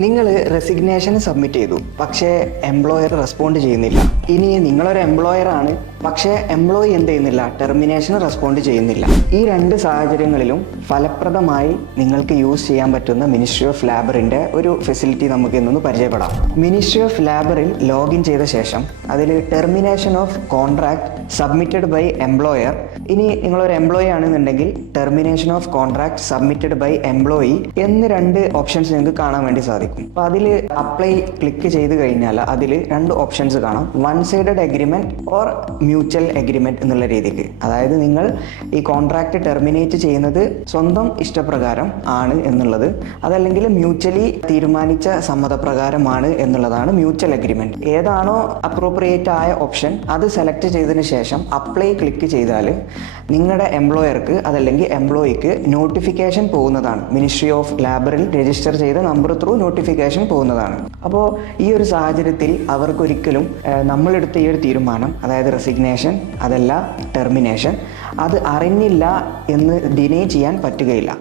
നിങ്ങൾ resignation submit ചെയ്തു, പക്ഷേ എംപ്ലോയർ റെസ്പോണ്ട് ചെയ്യുന്നില്ല. ഇനി നിങ്ങളൊരു എംപ്ലോയർ ആണ്, പക്ഷേ എംപ്ലോയി എന്ത് ചെയ്യുന്നില്ല, ടെർമിനേഷൻ റെസ്പോണ്ട് ചെയ്യുന്നില്ല. ഈ രണ്ട് സാഹചര്യങ്ങളിലും ഫലപ്രദമായി നിങ്ങൾക്ക് യൂസ് ചെയ്യാൻ പറ്റുന്ന മിനിസ്ട്രി ഓഫ് ലേബറിൻ്റെ ഒരു ഫെസിലിറ്റി നമുക്ക് ഇന്നൊന്ന് പരിചയപ്പെടാം. മിനിസ്ട്രി ഓഫ് ലേബറിൽ ലോഗിൻ ചെയ്ത ശേഷം അതിൽ termination of contract submitted by employer, ഇനി നിങ്ങളൊരു എംപ്ലോയി ആണെന്നുണ്ടെങ്കിൽ termination of contract submitted by employee എന്ന് രണ്ട് ഓപ്ഷൻസ് നിങ്ങൾക്ക് കാണാൻ വേണ്ടി സാധിക്കും. അപ്പോൾ അതിൽ അപ്ലൈ ക്ലിക്ക് ചെയ്ത് കഴിഞ്ഞാൽ അതിൽ രണ്ട് ഓപ്ഷൻസ് കാണാം, one sided agreement or mutual agreement എന്നുള്ള രീതിക്ക്. അതായത് നിങ്ങൾ ഈ കോൺട്രാക്ട് ടെർമിനേറ്റ് ചെയ്യുന്നത് സ്വന്തം ഇഷ്ടപ്രകാരം ആണ് എന്നുള്ളത്, അതല്ലെങ്കിൽ മ്യൂച്വലി തീരുമാനിച്ച സമ്മതപ്രകാരമാണ് എന്നുള്ളതാണ് മ്യൂച്വൽ എഗ്രിമെൻറ്റ്. ഏതാണോ അപ്രോപ്രിയേറ്റ് ആയ ഓപ്ഷൻ അത് സെലക്ട് ചെയ്തതിന് ശേഷം അപ്ലൈ ക്ലിക്ക് ചെയ്താൽ നിങ്ങളുടെ എംപ്ലോയർക്ക് അതല്ലെങ്കിൽ എംപ്ലോയിക്ക് നോട്ടിഫിക്കേഷൻ പോകുന്നതാണ്. മിനിസ്ട്രി ഓഫ് ലേബറിൽ രജിസ്റ്റർ ചെയ്ത നമ്പർ ത്രൂ നോട്ടിഫിക്കേഷൻ പോകുന്നതാണ്. അപ്പോൾ ഈ ഒരു സാഹചര്യത്തിൽ അവർക്കൊരിക്കലും നമ്മളെടുത്ത ഈ ഒരു തീരുമാനം, അതായത് റെസിഗ്നേഷൻ അതല്ല ടെർമിനേഷൻ, അത് അറിഞ്ഞില്ല എന്ന് ഡിനേ ചെയ്യാൻ പറ്റുകയില്ല.